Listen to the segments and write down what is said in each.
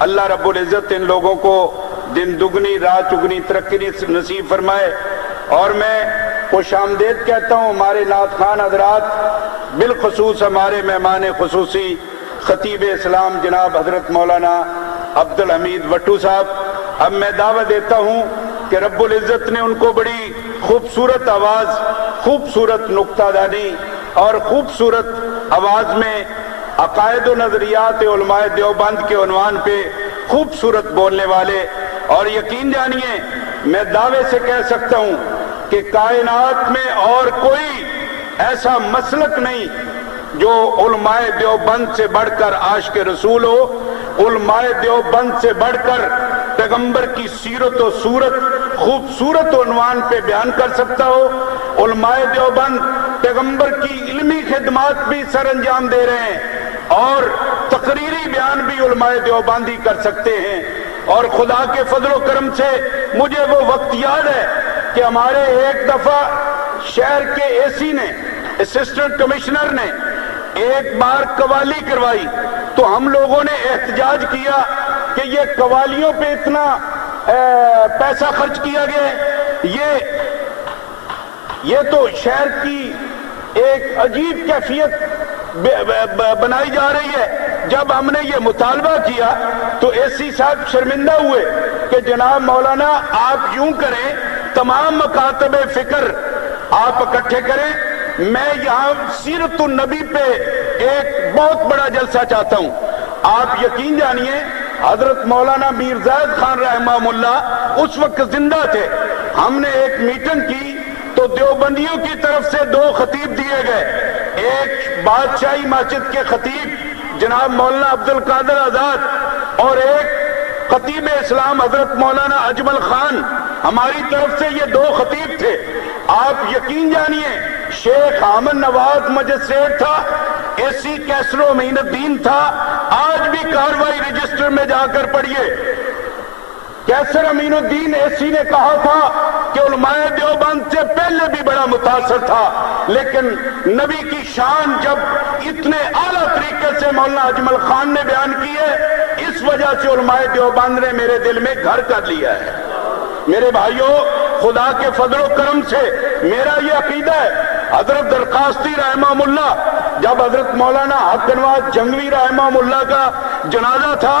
اللہ رب العزت ان لوگوں کو دن دگنی رات چگنی ترقی نصیب فرمائے۔ اور میں خوش آمدید کہتا ہوں ہمارے نعت خوان حضرات، بالخصوص ہمارے مہمان خصوصی خطیب اسلام جناب حضرت مولانا عبدالحمید وٹو صاحب۔ اب میں دعویٰ دیتا ہوں کہ رب العزت نے ان کو بڑی خوبصورت آواز، خوبصورت نکتہ دانی اور خوبصورت آواز میں عقائد و نظریات علماء دیوبند کے عنوان پہ خوبصورت بولنے والے، اور یقین جانیے میں دعوے سے کہہ سکتا ہوں کہ کائنات میں اور کوئی ایسا مسلک نہیں جو علماء دیوبند سے بڑھ کر عاشق رسول ہو، علماء دیوبند سے بڑھ کر پیغمبر کی سیرت و صورت خوبصورت عنوان پہ بیان کر سکتا ہو۔ علماء دیوبند پیغمبر کی علمی خدمات بھی سر انجام دے رہے ہیں اور تقریری بیان بھی علماء دیوبند ہی کر سکتے ہیں۔ اور خدا کے فضل و کرم سے مجھے وہ وقت یاد ہے کہ ہمارے ایک دفعہ شہر کے اے سی نے، اسسٹنٹ کمشنر نے ایک بار قوالی کروائی تو ہم لوگوں نے احتجاج کیا کہ یہ قوالیوں پہ اتنا پیسہ خرچ کیا گیا ہے، یہ تو شہر کی ایک عجیب کیفیت بنائی جا رہی ہے۔ جب ہم نے یہ مطالبہ کیا تو اے سی صاحب شرمندہ ہوئے کہ جناب مولانا آپ یوں کریں، تمام مکاتب فکر آپ اکٹھے کریں، میں یہاں سیرت النبی پہ ایک بہت بڑا جلسہ چاہتا ہوں۔ آپ یقین جانیے حضرت مولانا میر زاہد خان رحمہ اللہ اس وقت زندہ تھے۔ ہم نے ایک میٹنگ کی تو دیوبندیوں کی طرف سے 2 خطیب دیے گئے، ایک بادشاہی مسجد کے خطیب جناب مولانا عبدالقادر آزاد اور ایک خطیب اسلام حضرت مولانا اجمل خان، ہماری طرف سے یہ 2 خطیب تھے۔ آپ یقین جانیے شیخ احمد نواز مجسٹریٹ تھا، اے سی کیسرو امین الدین تھا، آج بھی کاروائی رجسٹر میں جا کر پڑھیے۔ کیسر امین الدین اے سی نے کہا تھا کہ علماء دیوبند سے پہلے بھی بڑا متاثر تھا، لیکن نبی کی شان جب اتنے اعلیٰ طریقے سے مولانا اجمل خان نے بیان کی ہے، اس وجہ سے علماء دیوبند نے میرے دل میں گھر کر لیا ہے۔ میرے بھائیوں، خدا کے فضل و کرم سے میرا یہ عقیدہ ہے، حضرت درخواستی رحمہ اللہ جب حضرت مولانا حق نواز جنگوی رحمہ اللہ کا جنازہ تھا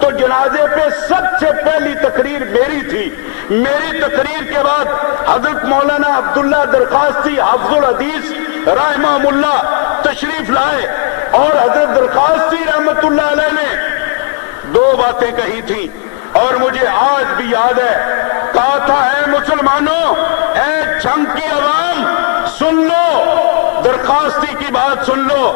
تو جنازے پہ سب سے پہلی تقریر میری تھی۔ میری تقریر کے بعد حضرت مولانا عبداللہ درخواستی حافظ الحدیث رحمہ اللہ تشریف لائے اور حضرت درخواستی رحمت اللہ علیہ نے 2 باتیں کہی تھیں اور مجھے آج بھی یاد ہے۔ کہا تھا اے مسلمانوں، اے جنگ کی عوام سن لو، درخواستی کی بات سن لو،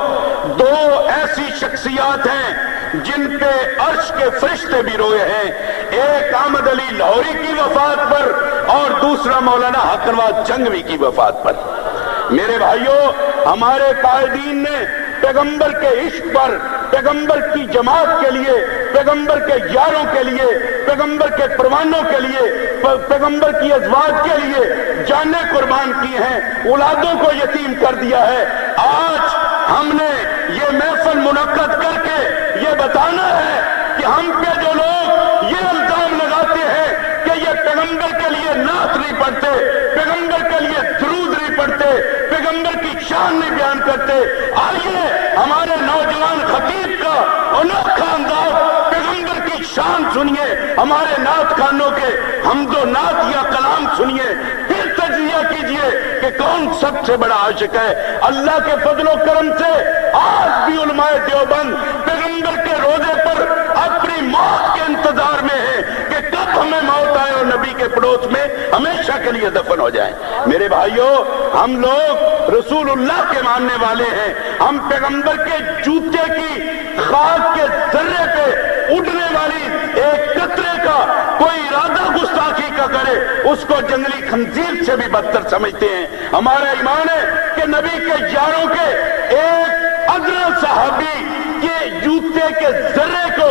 2 ایسی شخصیات ہیں جن پہ عرش کے فرشتے بھی روئے ہیں، ایک احمد علی لاہوری کی وفات پر اور دوسرا مولانا حق نواز جنگوی کی وفات پر۔ میرے بھائیوں، ہمارے قائدین نے پیغمبر کے عشق پر، پیغمبر کی جماعت کے لیے، پیغمبر کے یاروں کے لیے، پیغمبر کے پروانوں کے لیے، پیغمبر کی ازواج کے لیے جانیں قربان کی ہیں، اولادوں کو یتیم کر دیا ہے۔ آج ہم نے یہ محفل منعقد کر کے یہ بتانا ہے کہ ہم پہ جو لوگ یہ الزام لگاتے ہیں کہ یہ پیغمبر کے لیے نعت نہیں پڑھتے، پیغمبر کے لیے درود نہیں پڑھتے، پیغمبر کی شان نہیں بیان کرتے، آئیے ہمارے نوجوان خطیب کا انوکھا انداز پیغمبر کی شان سنیے، ہمارے نعت خانوں کے حمد و نعت یا کلام سنیے، پھر تجزیہ کیجئے کہ کون سب سے بڑا عاشق ہے۔ اللہ کے فضل و کرم سے آج بھی علماء دیوبند پیغمبر کے روزے پر اپنی موت کے انتظار میں ہے کہ کب ہمیں موت آئے اور نبی کے پڑوس میں ہمیشہ کے لیے دفن ہو جائیں۔ میرے بھائیوں، ہم لوگ رسول اللہ کے ماننے والے ہیں، ہم پیغمبر کے جوتے کی خاک کے ذرے پہ اڑنے والی ایک قطرے کا کوئی ارادہ گستاخی کا کرے اس کو جنگلی خنزیر سے بھی بدتر سمجھتے ہیں۔ ہمارا ایمان ہے کہ نبی کے یاروں کے ایک ادنا صحابی کے جوتے کے ذرے کو